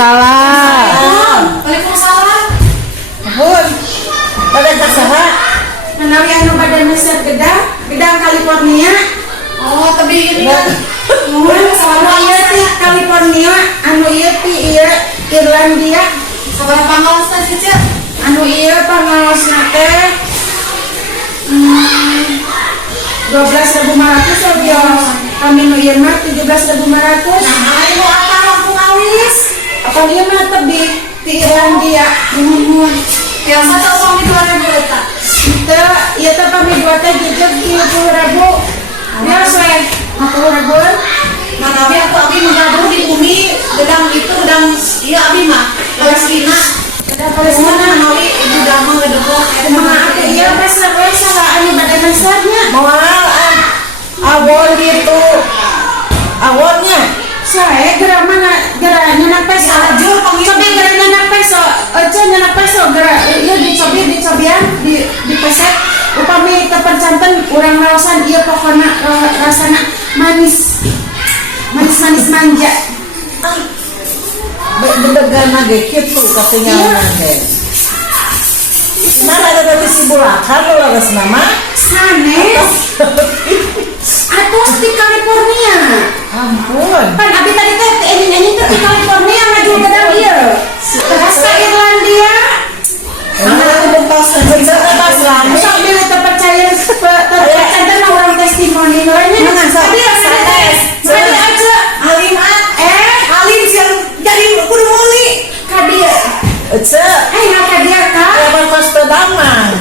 Waalaikumsalam. Waalaikumsalam. Ampun. Pada kasaha. Menawi anu badan besar gedang California. Oh, tapi ini kan nuhun sama ieu teh California, anu ieu ti ieu Irlandia. Sabaraha pangaosna sih, Cek? Anu ieu pangaosna teh 12.500 rupiah. Kami nu ieu mah 17.500. Nah, ayo apa langsung awis? Apa ieu mah tebih ti Irlandia. Yang satu suami 2.000 eta. Kita ieu teh kami buat teh jejeg 30.000. Ya, saya 50.000. Manawi aku abi menggabung di bumi gedang itu gedang iya abi mah Palestina. Gedang Palestina manawi ibu dama gedebok. Kumaha atuh ieu mah salah anu badan besarnya. Moal awon gitu. Awonnya. Saya gerak mana gerak nyanak peso. Coba gerak nyanak peso. Aja nyanak peso gerak ieu dicobian di pesek. Upami kepercanten urang raosan ieu pokona rasana manis manja. Bedegana ge kitu katanya teh. Mana ada tadi si Burakan lo laras nama? Sanes. Atos di California. Ampun. Pan abi tadi teh ini teh di California ngaju gedang ieu. Terus ke Irlandia. Sok bila terpercaya terpercaya orang testimoni lainnya. Tapi sanes. Jadi aja alimat alim yang dari kudu meuli ka dieu. Nggak ka dieu ka. Lawan kos pedamang.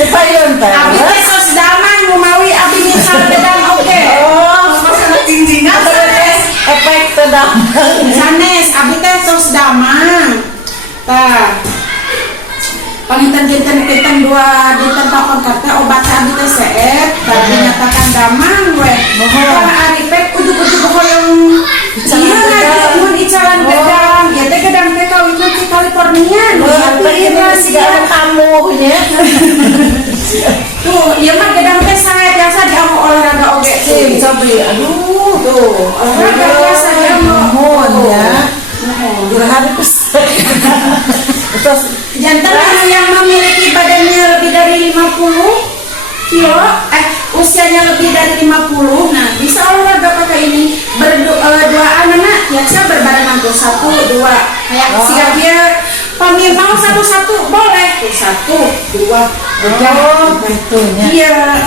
Dipayeun teh. Abi teh sos daman mumawi abi misal gedang oke. Oh, masalah tingginya efek pedamang. sanes abi teh sos damang. Tah. Panginten dua dinten takon kata obat abi teh seet, tadi dinyatakan damang we. Mohon ari pek ujug-ujug hoyong iya ngadi mun icalan gedang, ya teh gedang teh kawitna di California nu segala tamu nya. Tuh, ieu mah gedang teh sae biasa diamu olahraga oge. Cobi, aduh, tuh. Olahraga biasa diamu. Mohon ya. Durhaka besar. Terus Jantan yang memiliki badannya lebih dari 50 kilo, usianya lebih dari 50, nah bisa olahraga pakai ini. Berduaan anak, biasa berbarengan tuh 1, 2, kayak siap dia panggil mau 1, boleh tuh 1, 2, 3, gitu ya. Iya.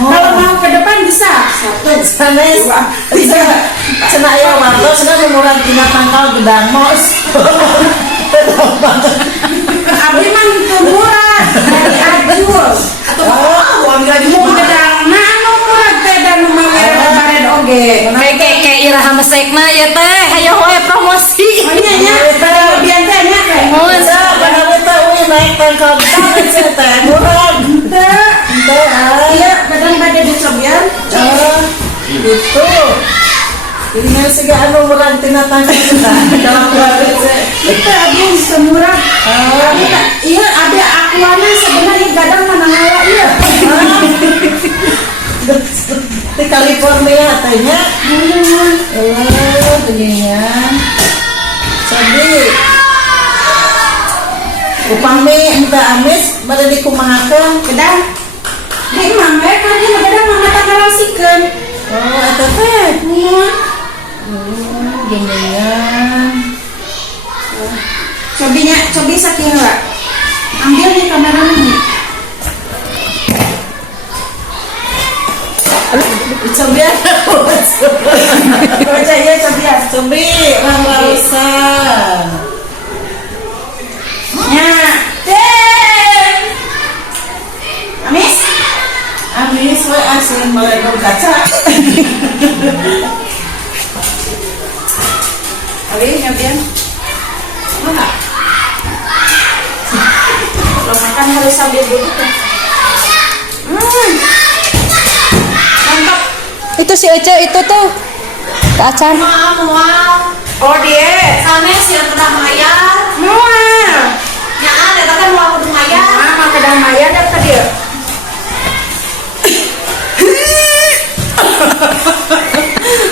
Kalau mau ke depan bisa 1, sanes 2, 3. Cenah aya wartos cenah umuran tina tangkal gedang mos. Abi mah itu murah dari Ajul atau ambil aja mau gedang nano murah teh dan mawir bared oge Kayak iraha mesekna ya teh, hayo wae promosi. oh iya nya lebihan teh nya teh Bisa pada kita naik tangkal gedang teh murah. teh iya badan pada dicobian Gitu. Ini sega anu murah tina tangkal gedang. Dalam keluarga kita abi semurah iya ada akuana sebenarnya gadang mana ngala iya di California tanya begininya jadi upami minta amis pada dikumahakan gedang di imam mereka dia gadang mama tak ngarasikeun oh eta teh gininya cobi saking lah ambil nih kamera nih cobi percaya cobi rangausan ya amis we asin mulai kaca Abi nyobian mana kalau makan harus sambil duduk ya mantap Itu si Ece itu tuh Kak Acan. mual oh dia sanes yang pernah mayar mual ya ada kan mau kudu mayar mah kedang mayar dan ka dieu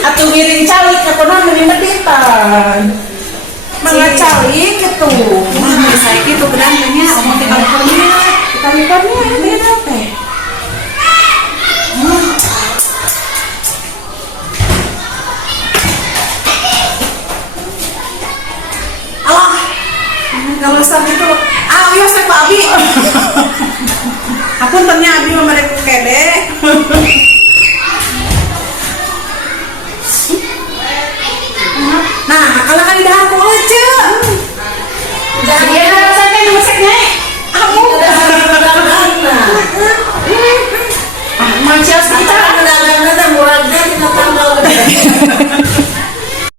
atuh miring calik ke konon miring meditan mengacalik gitu. Nah, saya gitu gedangnya mau di California. California beda teh. Allah, kalau saat itu, iya saya Pak Abi. Aku tanya Abi mereka kede.